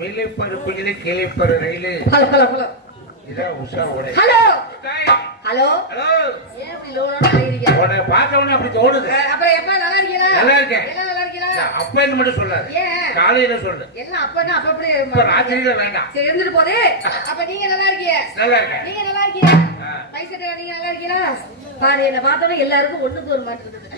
மிளிப்பருப்புகளே கிளிப்பரு rail. இதான் உஷா ஓட. Hello hello hello. ஏன் இப்படி லோலோட அலையறீங்க? உன்னை பார்த்தவனே அப்படி தோணுது. அப்புறம் எப்ப நல்லா இருக்கீங்களா? நல்லா இருக்கேன். எல்லாம் நல்லா இருக்கீங்களா? அப்பன்னு மட்டும் சொல்லாத. ஏன்? காலையில சொல்லு. எல்லாம் அப்பன்னா அப்ப அப்படியே இப்ப ராத்திரியில வேண்டாம். சரி இருந்துட்டு போதே. அப்ப நீங்க நல்லா இருக்கீங்க? நல்லா இருக்கேன். நீங்க நல்லா இருக்கீங்க? பைசா நீங்க நல்லா இருக்கீங்களா? பாரு என்ன பார்த்தோனே எல்லாருக்கும் ஒண்ணுக்கு ஒரு மாட்டு இருக்குது.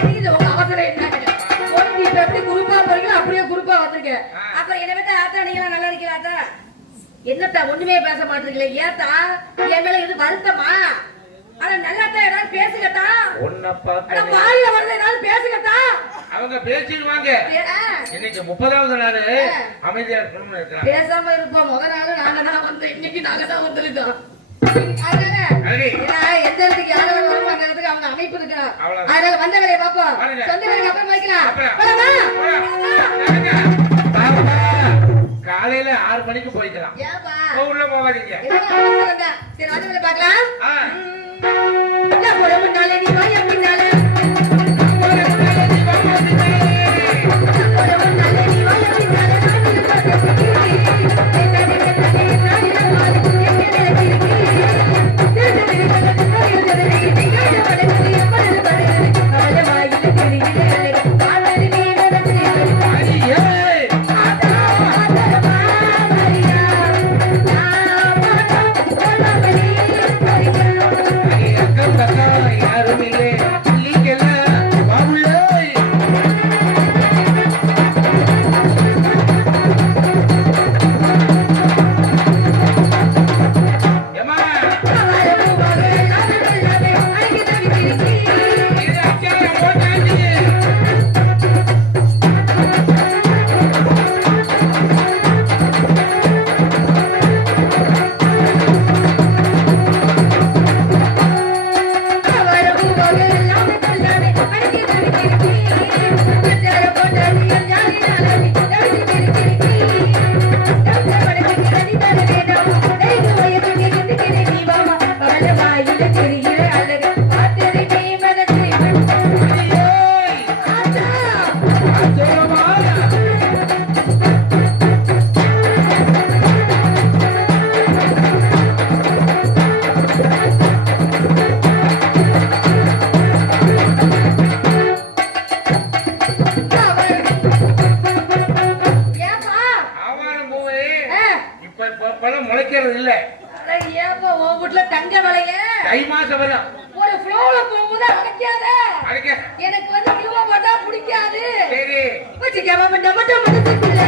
தெரியுது உங்க அவசரம் என்னன்னு. ஒண்ணு இப்ப எப்படி குரூப்பா போறீங்களோ அப்படியே குரூப்பா வந்திருக்க. அப்புறம் என்ன பத்தி ஆத்தா நீங்க நல்லா இருக்கீங்களா ஆத்தா? என்னத்தா ஒண்ணுமே பேச மாட்டீங்களே? ஏத்தா என் மேல இது வருத்தமா? ஆனா நல்லாத்தான் ஏதாவது பேசுங்கத்தா. உன்னை பார்த்து வாயில வருது ஏதாவது பேசுங்கத்தா. அவங்க பேசிடுவாங்க. இன்னைக்கு 30வது நாள் அமைதியா இருக்கணும்னு இருக்கிறாங்க. பேசாம இருப்போம். முதல் நாள் நாங்க தான் வந்து இன்னைக்கு நாங்க தான் வந்துருக்கோம். அதனால எந்த இடத்துக்கு யாரும் வருமோ அந்த இடத்துக்கு அவங்க அமைப்பு இருக்கா. அதனால வந்த வேலையை பார்ப்போம். சொந்த வேலைக்கு அப்புறம் வைக்கலாம். காலையில 6 மணிக்கு போய்க்கலாம். உள்ள போவாதீங்க. சரி வந்த வேலை பார்க்கலாம். முளைக்கிறது இல்ல. ஏப்பா உன் வீட்டுல தங்க வளைய தை மாசம் வரும். ஒரு ஃப்ளோல போகும்போது அடைக்காத. எனக்கு வந்து கிலோ போட்டா பிடிக்காது. சரி வச்சுக்கவா மட்டும் மனசுக்குள்ள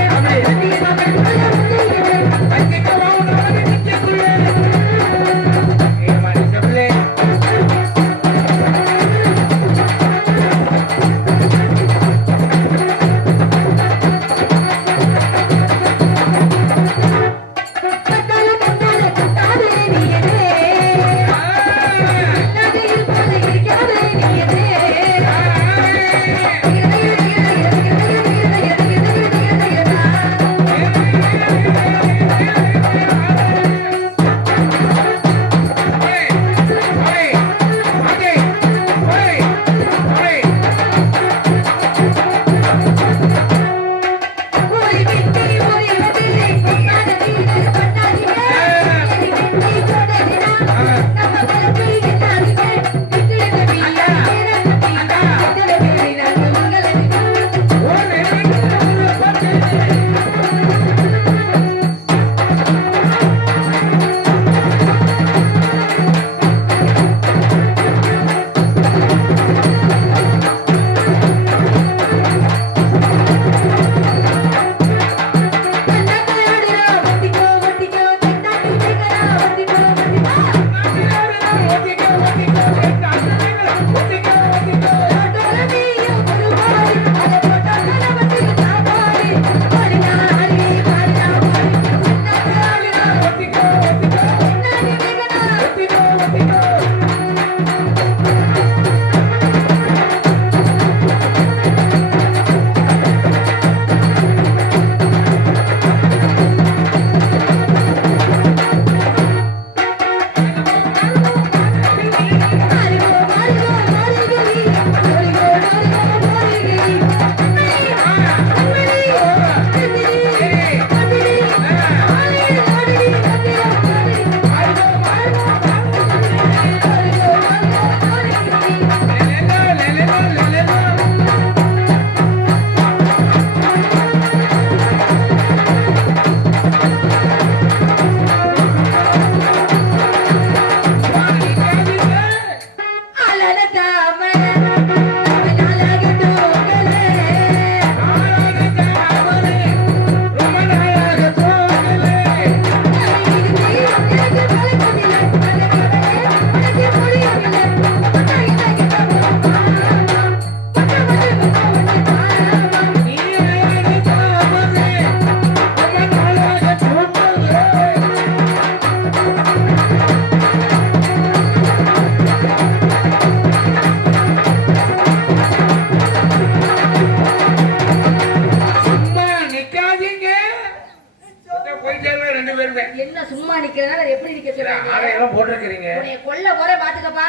என்ன சும்மா நிக்கிறதுனால எப்படி நிக்க சொல்றீங்க? ஆடையெல்லாம் போட்டிருக்கிறீங்க. உன்னை கொல்ல போற பாத்துக்கப்பா.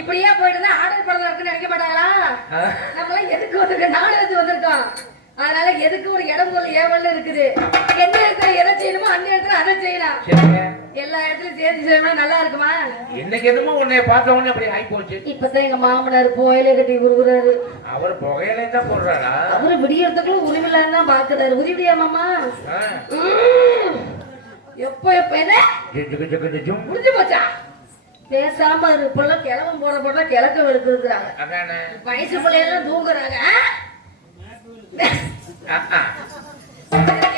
இப்படியே போயிட்டு இருந்தா ஆடல் படம் இருக்குன்னு நினைக்க மாட்டாங்களா? நம்ம எதுக்கு வந்திருக்கோம்? நாடகத்துக்கு வந்திருக்கோம். அதனால எதுக்கு ஒரு இடம் பொருள் ஏவல் இருக்குது. எந்த இடத்துல எதை செய்யணுமோ அந்த இடத்துல அதை செய்யலாம். எல்லா இடத்துலயும் சேர்த்து செய்யணும் நல்லா இருக்குமா? இன்னைக்கு எதுவும் உன்னை பார்த்த உடனே அப்படி ஆகி போச்சு. இப்பதான் எங்க மாமனார் புகையில கட்டி குடுக்குறாரு. அவர் புகையிலே தான் போடுறாரா? அவரு விடியறதுக்குள்ள உரிமையில தான் பாக்குறாரு. உரிமையா மாமா? எப்ப எப்ப என்ன முடிஞ்சு போச்சா? பேசாம இப்பெல்லாம் கிளம்பும் போற போட்டா கிழக்க வெளுக்குறாங்க. வயசு பிள்ளையெல்லாம் தூங்குறாங்க.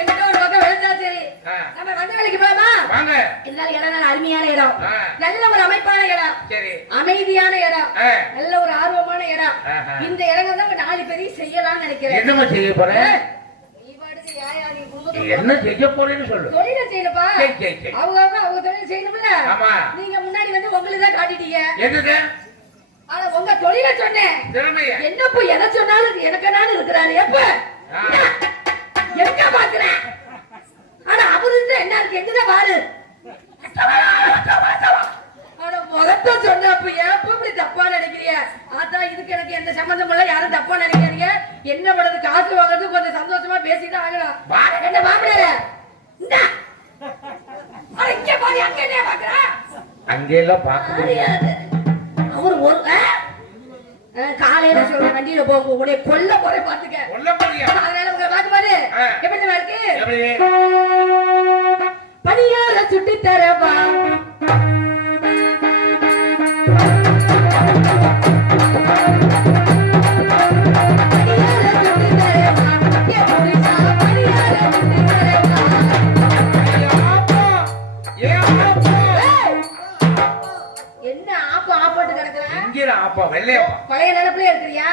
எங்க ஒரு பக்கம் வெளுத்தா சரி. நம்ம வந்த வேலைக்கு போலாமா? வாங்க. இதனால இடம் நல்ல அருமையான இடம், நல்ல ஒரு அமைப்பான இடம், அமைதியான இடம், நல்ல ஒரு ஆர்வமான இடம். இந்த இடங்கள் தான் 4 பேரையும் செய்யலாம்னு நினைக்கிறேன். என்னமா செய்ய போறேன்? என்ன செய்ய போறேன்னு சொல்லு. தொழில செய்யலப்பா. அவங்க தொழில் செய்யணும்ல. நீங்க முன்னாடி வந்து உங்களுக்கு தான் காட்டிட்டீங்க. எதுக்கு? ஆனா உங்க தொழில சொன்னேன். என்னப்போ எதை சொன்னாலும் எனக்கு நான் இருக்கிறாரு. எப்ப எங்க பாக்குறேன்? ஆனா அவரு என்ன இருக்கு? எங்கதான் பாரு. ஆனா முகத்த சொன்னப்ப ஏப்ப இப்படி தப்பா நினைக்கிறீங்க? அதான் இதுக்கு எனக்கு எந்த சம்பந்தம் இல்ல. யாரும் தப்பா நினைக்கிறீங்க? என்ன பண்றது? காசு வாங்குறது கொஞ்சம் சந்தோஷமா பேசிட்டு ஆகலாம். என்ன பாக்குற? இங்க பாரு. அங்க என்ன பாக்குற? அங்கெல்லாம் பார்க்க முடியாது. அவர் ஒரு காலையில சொல்ற வண்டியில போக உடைய கொல்ல போற பாத்துக்க. கொல்ல போறியா? அதனால உங்க பாத்து பாரு. எப்படி இருக்கு? பனியார சுட்டி தரவா. பழைய நினைப்புல இருக்கிறியா?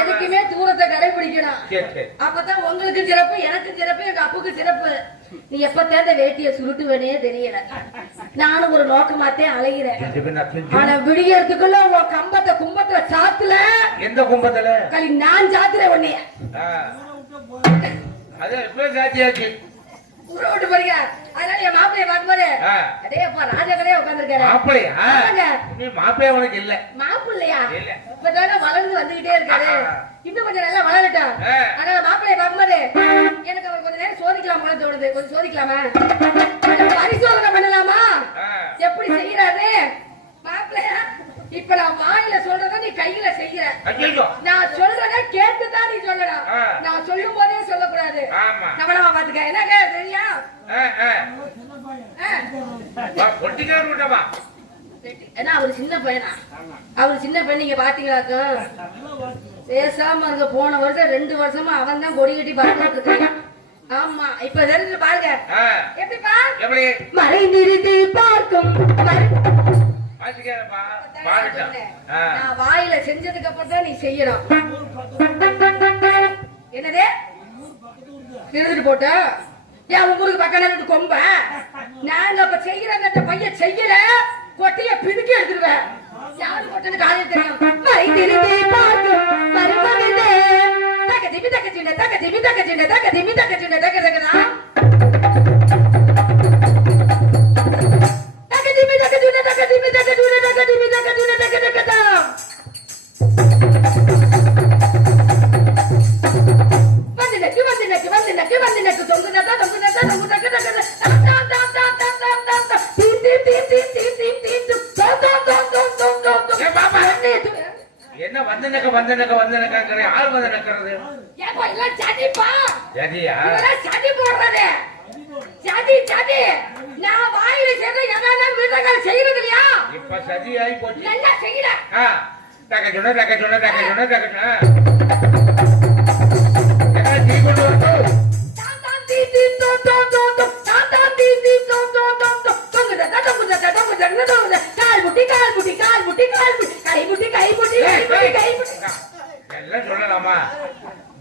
எதுக்குமே தூரத்தை கடைபிடிக்கணும். அப்பதான் உங்களுக்கு சிறப்பு, எனக்கு சிறப்பு, எங்க அப்புக்கு சிறப்பு. நீ எப்ப தேர்ந்த வேட்டிய சுருட்டுவனே தெரியல. நானும் ஒரு நோக்கமாத்தே அலைகிறேன். ஆனா விடியறதுக்குள்ள உன் கம்பத்தை கும்பத்துல சாத்துல. எந்த கும்பத்துல? களி நான் சாத்துறேன் உன்னைய. ஊரை விட்டு போறீங்க. அதனால என் மாப்பிளைய பார்க்கும்போது அதே அப்பா ராஜா கடையா உட்காந்துருக்காரு. மாப்பிள்ளையா உனக்கு இல்ல? மாப்பிள்ளையா இப்பதானே வளர்ந்து வந்துகிட்டே இருக்காரு. இன்னும் கொஞ்சம் நல்லா வளரட்டும். அதனால மாப்பிள்ளைய பார்க்கும்போது எனக்கு அவர் கொஞ்ச நேரம் சோதிக்கலாம் போல தோணுது. கொஞ்சம் சோதிக்கலாமா? பரிசோதனை பண்ணலாமா? எப்படி செய்யறாரு மாப்பிள்ளையா? இப்ப நான் வாயில சொல்றத நீ கையில செய்யற. நான் சொல்றத கேட்டுதான் நீ சொல்லணும். நான் சொல்லும் போதே சொல்லக்கூடாது. கவனமா பாத்துக்க. என்ன சரியா? ஏன்னா அவரு சின்ன பையனா? அவரு சின்ன பையன். நீங்க பாத்தீங்களாக்கா? பேசாம இருக்க. போன வருஷம் 2 வருஷமா அவன் தான் கொடி கட்டி பார்த்துட்டு இருக்கான். ஆமா இப்ப தெரிஞ்சு பாருங்க. எப்படிப்பா? மறைந்திருந்து பார்க்கும் நான் வாயில செஞ்சதுக்கு அப்புறம் தான் நீ செய்யணும். என்னது நிறுத்திட்டு போட்ட? ஏன் உங்க ஊருக்கு பக்கம் கொம்ப? நாங்க அப்ப செய்யறங்க பையன் செய்யல கொட்டைய பிதுக்கி எடுத்துருவேன். யாரு கொட்டன்னு காலையில் தெரியும். தக்க திமி தக்க சின்ன தக்க திமி தக்க சின்ன தக்க திமி தக்க சின்ன தக்க தக்கதான் வந்து நக்கு தொங்கு நக்கா தொங்கு நக்கா தொங்கு நக்கு வந்தனக்காங்கிற யார் வந்து நக்கிறது? ஏப்பா எல்லாம் சதிப்பா. ஜதியா? இதெல்லாம் சதி போடுறது. சதி. நான் வாயில சேர்ந்து எதாவது விருதுகள் செய்யறது இல்லையா? இப்ப சதி ஆகி போச்சு. நல்லா செய்யல. டக்க சொன்ன டீ கொண்டு வரணும். தான் தீ தோம் கால் முட்டி எல்லாம் சொல்லலாமா?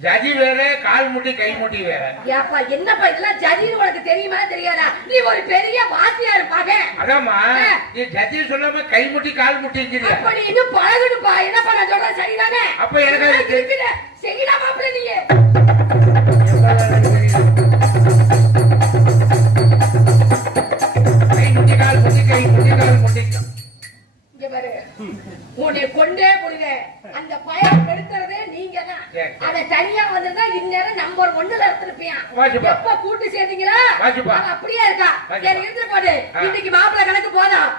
ஜதி வேற, கால் முட்டி கை முட்டி வேற. ஏப்பா என்னப்பா இதெல்லாம் ஜதின்னு உனக்கு தெரியுமா தெரியாதா? நீ ஒரு பெரிய வாத்தியார் மகன். அதாம்மா, நீ ஜதி சொல்லாம கை முட்டி கால் முட்டிங்கிறியா? அப்ப நீ இன்னும் பழகணுப்பா. என்னப்பா நான் சொல்றது சரிதானே? அப்ப எனக்கு இருக்குது செய்யலாமாப்ல நீ? கை முட்டி இங்க பாரு, உன்னை கொண்டே போடுவேன். அந்த பயம் எடுக்கிறதே நீங்க தான். அதை தனியா வந்திருந்தா இந்நேரம் நம்பர் 1ல இருந்திருப்பியான். எப்ப கூட்டு சேர்ந்தீங்களா? அப்படியே இருக்கா. சரி இருந்து போடு. இன்னைக்கு மாப்பிள்ளை கணக்கு போதும்.